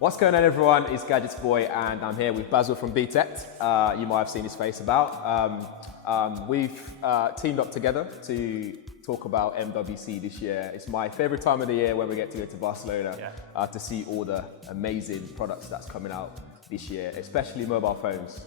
What's going on, everyone? It's GadgetsBoy, and I'm here with Basil from Btekt. You might have seen his face about. We've teamed up together to talk about MWC this year. It's my favorite time of the year when we get to go to Barcelona to see all the amazing products that's coming out this year, especially mobile phones.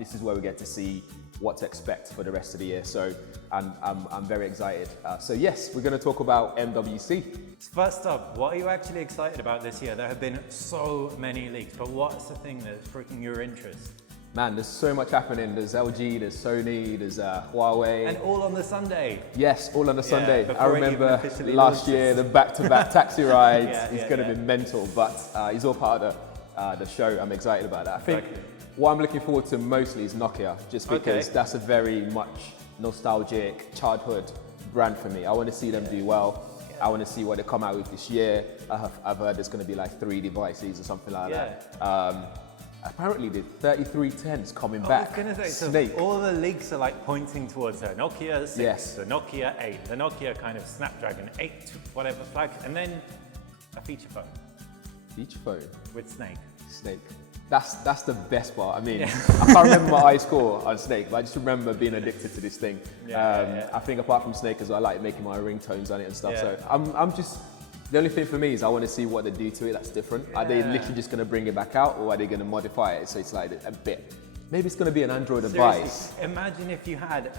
This is where we get to see what to expect for the rest of the year. So I'm very excited. So yes, we're going to talk about MWC. First up, what are you actually excited about this year? There have been so many leaks, but what's the thing that's freaking your interest? Man, there's so much happening. There's LG, there's Sony, there's Huawei. And all on the Sunday. Yes, all on the Sunday. I remember last launches. year, the back-to-back taxi rides. It's going to be yeah. mental, but it's all part of the show. I'm excited about that. I think what I'm looking forward to mostly is Nokia, just because that's a very much nostalgic childhood brand for me. I want to see them do well. I want to see what they come out with this year. I've heard there's going to be like 3 devices or something like that. Apparently the 3310 is coming back. I was going to say, Snake. so all the leaks are like pointing towards the Nokia 6, Yes. the Nokia 8, the Nokia kind of Snapdragon 8, whatever flag, and then a feature phone Feature phone. with Snake. Snake. That's the best part. I mean, I can't remember my high score on Snake, but I just remember being addicted to this thing. I think apart from Snake as well, I like making my ringtones on it and stuff. So I'm just, the only thing for me is I want to see what they do to it that's different. Are they literally just going to bring it back out, or are they going to modify it so it's like a bit? Maybe it's going to be an Android device. Imagine if you had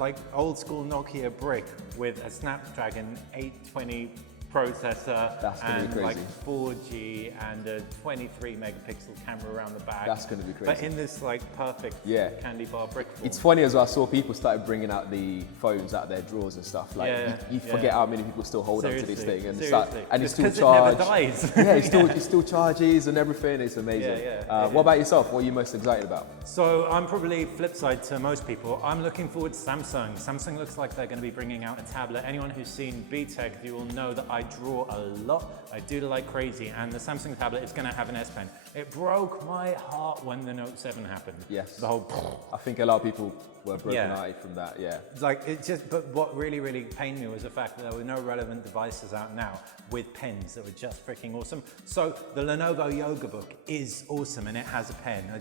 like old school Nokia brick with a Snapdragon 820 processor and like 4G and a 23 megapixel camera around the back. That's going to be crazy. But in this like perfect candy bar brick form. It's funny as well, I saw people started bringing out the phones out of their drawers and stuff. Like you forget how many people still hold on to this thing, and it's still charged. It never dies. It still charges and everything. It's amazing. What about yourself? What are you most excited about? So I'm probably flip side to most people. I'm looking forward to Samsung. Samsung looks like they're going to be bringing out a tablet. Anyone who's seen Btekt, you will know that I draw a lot. I doodle like crazy, and the Samsung tablet is going to have an S Pen. It broke my heart when the Note 7 happened. Yes. The whole. I think a lot of people were broken-hearted from that. Like it just, but what really pained me was the fact that there were no relevant devices out now with pens that were just freaking awesome. So the Lenovo Yoga Book is awesome, and it has a pen. I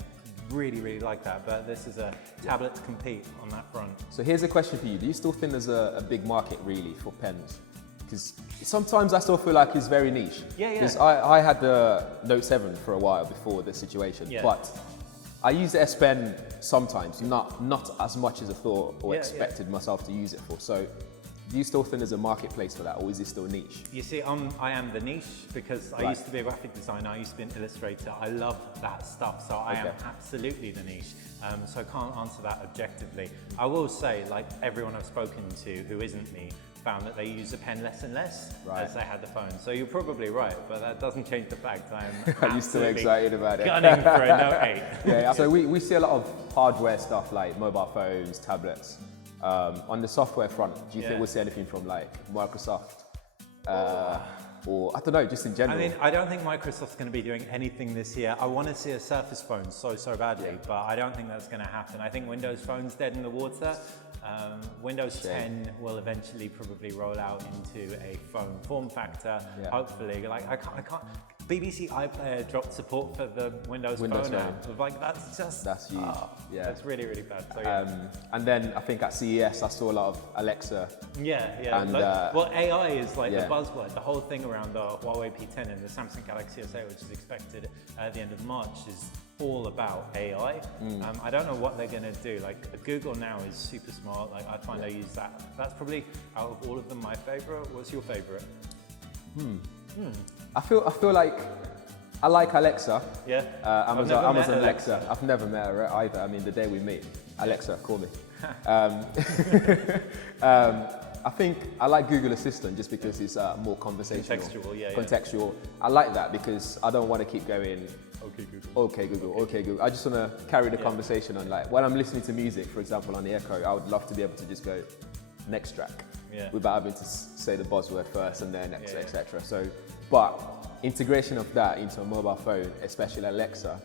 really like that, but this is a tablet to compete on that front. So here's a question for you. Do you still think there's a big market really for pens? Because sometimes I still feel like it's very niche. Because I had the Note 7 for a while before this situation, but I use the S Pen sometimes, not as much as I thought or expected myself to use it for. So do you still think there's a marketplace for that, or is it still niche? You see, I am the niche because I used to be a graphic designer, I used to be an illustrator. I love that stuff, so I am absolutely the niche. So I can't answer that objectively. I will say, like everyone I've spoken to who isn't me, found that they use the pen less and less as they had the phone. So you're probably right, but that doesn't change the fact I am Are you still excited about it? gunning for a Note 8. So we see a lot of hardware stuff like mobile phones, tablets. On the software front, do you think we'll see anything from like Microsoft? Or I don't know, just in general? I mean, I don't think Microsoft's going to be doing anything this year. I want to see a Surface phone so badly, but I don't think that's going to happen. I think Windows Phone's dead in the water. Windows 10 will eventually probably roll out into a phone form factor, hopefully. Like I can't. BBC iPlayer dropped support for the Windows Phone app. Like that's huge. That's really bad. So, and then I think at CES I saw a lot of Alexa. And well, AI is like the buzzword. The whole thing around the Huawei P10 and the Samsung Galaxy S8, which is expected at the end of March, is all about AI. I don't know what they're going to do. Like Google now is super smart. Like I find I use that. That's probably out of all of them my favorite. What's your favorite? I feel like I like Alexa. Amazon Alexa. Alexa. I've never met her either. I mean, the day we meet, Alexa, call me. I think I like Google Assistant just because it's more conversational. Contextual. I like that because I don't want to keep going, okay Google. I just want to carry the conversation on. Like when I'm listening to music, for example, on the Echo, I would love to be able to just go next track without having to say the buzzword first and then etc. So, but integration of that into a mobile phone, especially Alexa,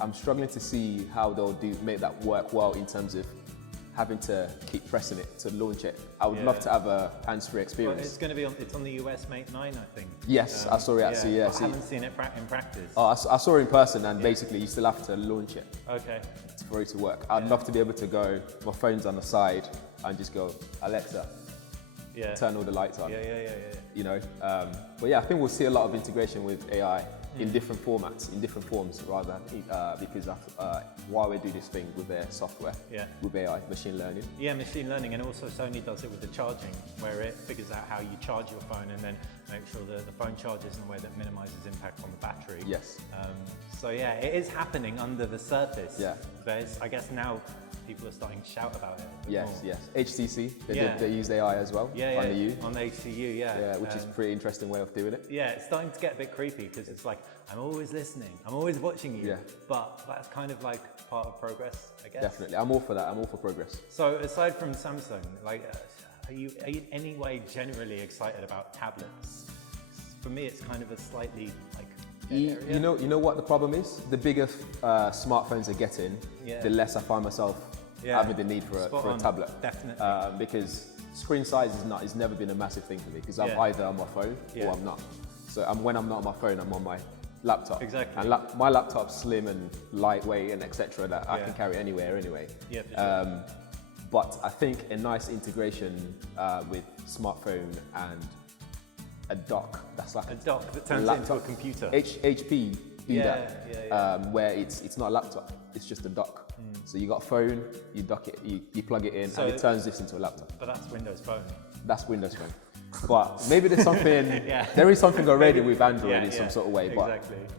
I'm struggling to see how they'll make that work well in terms of having to keep pressing it to launch it. I would Yeah. love to have a hands-free Well, experience. it's going to be on. It's on the US Mate 9, I think. Yes, I saw it actually. Yeah, I haven't seen it in practice. Oh, I saw it in person, and basically you still have to launch it Okay. for it to work. I'd love to be able to go, my phone's on the side, and just go, Alexa, Yeah. turn all the lights on. Yeah. You know, but yeah, I think we'll see a lot of integration with AI in different formats, in different forms rather, because while we do this thing with their software, with AI, machine learning. Yeah, machine learning, and also Sony does it with the charging, where it figures out how you charge your phone and then make sure that the phone charges in a way that minimizes impact on the battery. Yes. So yeah, it is happening under the surface. Yeah. But it's, I guess now people are starting to shout about it. a bit Yes, more. yes. HTC, Yeah. they use AI as well on the U. On the HCU, yeah. Yeah, which is a pretty interesting way of doing it. Yeah, it's starting to get a bit creepy because it's like, I'm always listening, I'm always watching you. Yeah. But that's kind of like part of progress, I guess. Definitely, I'm all for that. I'm all for progress. So aside from Samsung, like, are you in any way generally excited about tablets? For me, it's kind of a slightly like dead area. You know what the problem is? The bigger smartphones are getting, the less I find myself having the need for a tablet. Definitely. Because screen size is never been a massive thing for me because I'm either on my phone or I'm not. So when I'm not on my phone, I'm on my laptop. Exactly. And my laptop's slim and lightweight and etc. that I can carry anywhere anyway. Yeah, for sure. But I think a nice integration with smartphone and a dock that's like A dock that turns it into a computer. HP do that, where it's not a laptop, it's just a dock. So you got a phone, you dock it, you plug it in, and it turns this into a laptop. But that's Windows Phone. That's Windows Phone. But maybe there's something, there is something already with Android in some sort of way. Exactly. But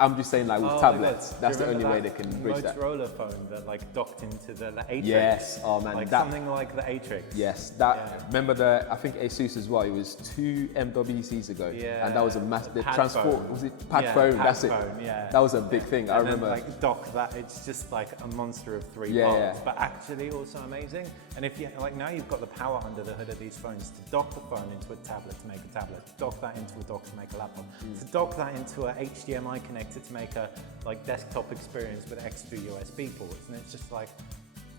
I'm just saying, like with tablets, that's the only way they can bridge that. Motorola phone that like docked into the Atrix. Yes, oh man, like that, something like the Atrix. Yes, that. Remember I think Asus as well. It was 2 MWCs ago, and that was a massive. The transport phone. was it pad phone? Pad That's phone, it. Yeah. That was a big thing. I And remember. then, like dock that, it's just like a monster of 3 parts, but actually also amazing. And if you like now, you've got the power under the hood of these phones to dock the phone into a tablet to make a tablet, to dock that into a dock to make a laptop, to dock that into a HDMI connector to make a like desktop experience with extra USB ports, and it's just like,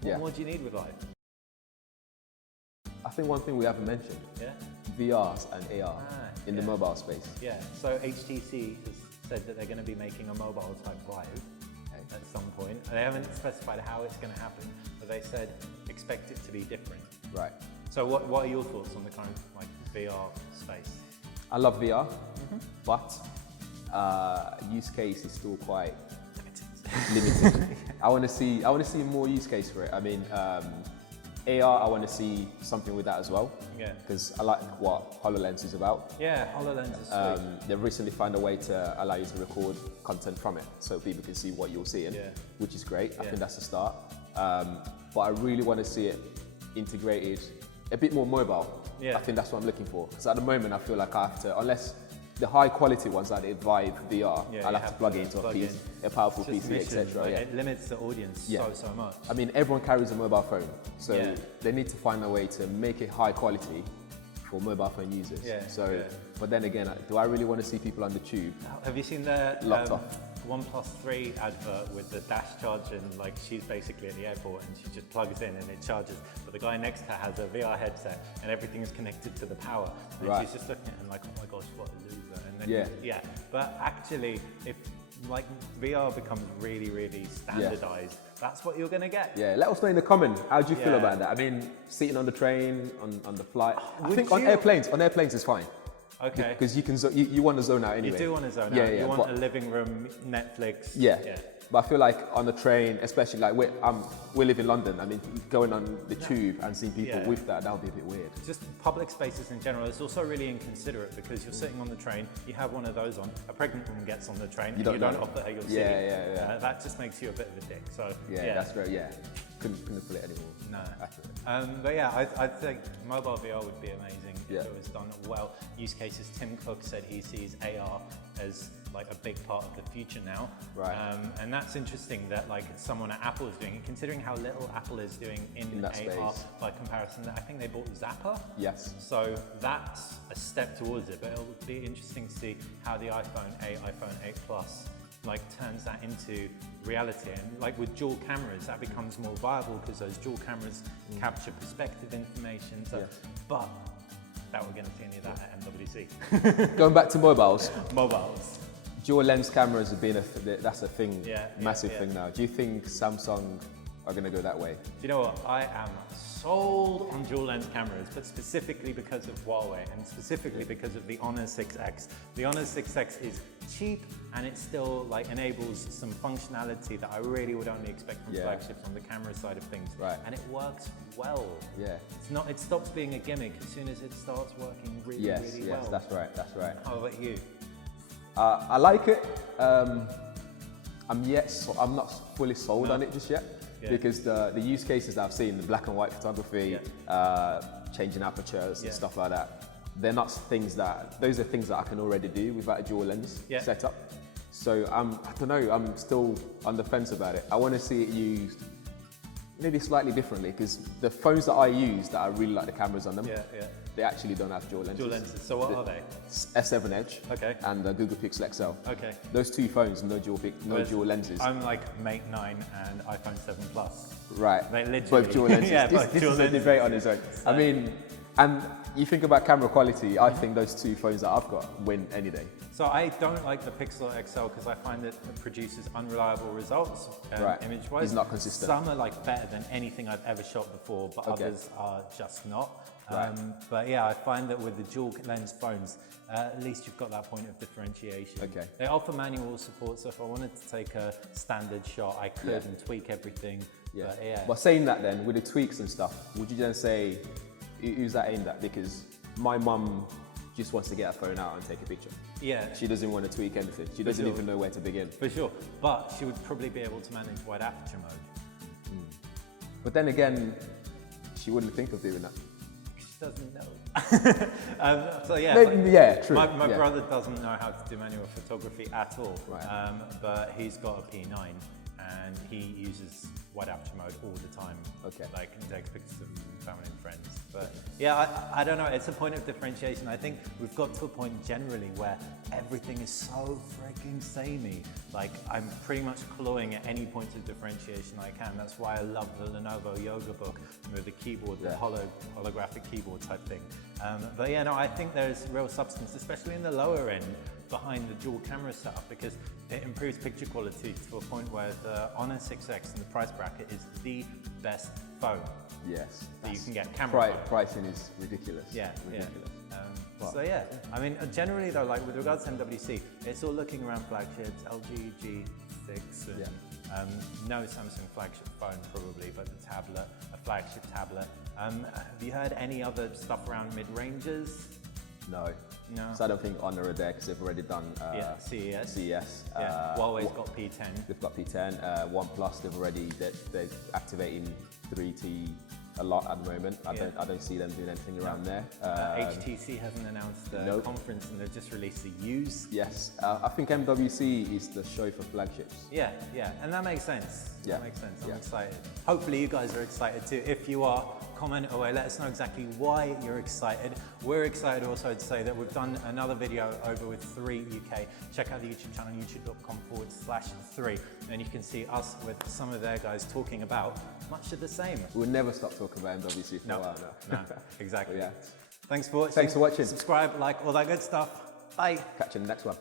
what more do you need with life? I think one thing we haven't mentioned, VRs and AR in the mobile space. Yeah, so HTC has said that they're going to be making a mobile type Vive at some point. They haven't specified how it's going to happen, but they said expect it to be different. Right. So what are your thoughts on the current like VR space? I love VR, but use case is still quite limited. I want to see more use case for it. I mean, AR, I want to see something with that as well. Yeah. Because I like what HoloLens is about. Yeah, HoloLens is sweet. They've recently found a way to allow you to record content from it, so people can see what you're seeing, which is great. I think that's a start. But I really want to see it integrated a bit more mobile. I think that's what I'm looking for. Because at the moment, I feel like I have to, unless the high quality ones like the Vive VR, I'll have to plug it into a powerful PC, etc. Like, it limits the audience so much. I mean, everyone carries a mobile phone, so they need to find a way to make it high quality for mobile phone users. But then again, do I really want to see people on the tube? Have you seen the locked off? OnePlus 3 advert with the dash charge, and like she's basically at the airport and she just plugs in and it charges, but the guy next to her has a VR headset and everything is connected to the power, and she's just looking at him like, oh my gosh, what a loser. And then but actually, if like VR becomes really, really standardized, that's what you're gonna get. Let us know in the comment, how do you feel about that? I mean, sitting on the train, on the flight, I think on airplanes is fine. Okay. Because you want to zone out anyway. You do want to zone out. You want a living room, Netflix. But I feel like on the train, especially like we live in London. I mean, going on the tube and seeing people with that would be a bit weird. Just public spaces in general. It's also really inconsiderate because you're sitting on the train, you have one of those on, a pregnant woman gets on the train, and you don't offer her your seat. That just makes you a bit of a dick. So that's very couldn't put it anymore. No. But yeah, I think mobile VR would be amazing if it was done well. Use cases. Tim Cook said he sees AR as like a big part of the future now. Right. And that's interesting that like someone at Apple is doing it, considering how little Apple is doing in that AR space. by comparison. I think they bought Zappa. Yes. So that's a step towards it, but it'll be interesting to see how the iPhone 8, iPhone 8 Plus like turns that into reality. And like with dual cameras, that becomes more viable because those dual cameras capture perspective information. So, but that we're going to see any of that at MWC. Going back to mobiles. Mobiles. Dual lens cameras have been that's a thing, massive yeah. thing now. Do you think Samsung are going to go that way? Do you know what? I am sold on dual lens cameras, but specifically because of Huawei and specifically because of the Honor 6X. The Honor 6X is cheap and it still like enables some functionality that I really would only expect from flagships on the camera side of things. Right. And it works well. Yeah. It's not. It stops being a gimmick as soon as it starts working really, really well. Yes, that's right, that's right. How about you? I like it. I'm not fully sold on it just yet. Because the use cases that I've seen, the black and white photography, changing apertures and stuff like that, those are things that I can already do without a dual lens setup. So I don't know, I'm still on the fence about it. I want to see it used maybe slightly differently because the phones that I use that I really like the cameras on them, they actually don't have dual lenses. Dual lenses, so what are they? S7 Edge and the Google Pixel XL. Okay. Those two phones, no dual lenses. I'm like Mate 9 and iPhone 7 Plus. Right, They literally, both dual lenses. This is a debate on its own. So. I mean, and you think about camera quality, I think those two phones that I've got win any day. So I don't like the Pixel XL because I find that it produces unreliable results image-wise. It's not consistent. Some are like better than anything I've ever shot before, but others are just not. But yeah, I find that with the dual lens phones, at least you've got that point of differentiation. Okay. They offer manual support, so if I wanted to take a standard shot, I could and tweak everything. But saying that then, with the tweaks and stuff, would you then say, who's that aimed at? Because my mum just wants to get her phone out and take a picture. Yeah. She doesn't want to tweak anything. She doesn't even know where to begin. For sure. But she would probably be able to manage wide aperture mode. But then again, she wouldn't think of doing that. She doesn't know. So yeah. True. My brother doesn't know how to do manual photography at all. But he's got a P9 and he uses wide aperture mode all the time. Like and takes pictures of family and friends. But yeah, I don't know. It's a point of differentiation. I think we've got to a point generally where everything is so freaking samey. Like I'm pretty much clawing at any point of differentiation I can. That's why I love the Lenovo Yoga Book with the keyboard, the holographic keyboard type thing. But yeah, no, I think there's real substance, especially in the lower end, behind the dual camera setup because it improves picture quality to a point where the Honor 6X in the price bracket is the best phone. Yes. That you can get camera. Pricing is ridiculous. Ridiculous. So yeah, I mean, generally though, like with regards to MWC, it's all looking around flagships, LG G6, and no Samsung flagship phone probably, but a tablet, a flagship tablet. Have you heard any other stuff around mid-ranges? No. So I don't think Honor are there because they've already done CES. Huawei's got P10. They've got P10. OnePlus, they're activating 3T a lot at the moment. I don't see them doing anything around there. HTC hasn't announced a conference and they've just released the U's. Yes, I think MWC is the show for flagships. Yeah, and that makes sense. That makes sense. I'm excited. Hopefully you guys are excited too. If you are, comment away. Let us know exactly why you're excited. We're excited also to say that we've done another video over with 3 UK. Check out the YouTube channel, youtube.com/3, and you can see us with some of their guys talking about much of the same. We'll never stop talking about MWC for a while now. No, exactly. Yeah. Thanks for watching. Thanks for watching. Subscribe, like, all that good stuff. Bye. Catch you in the next one.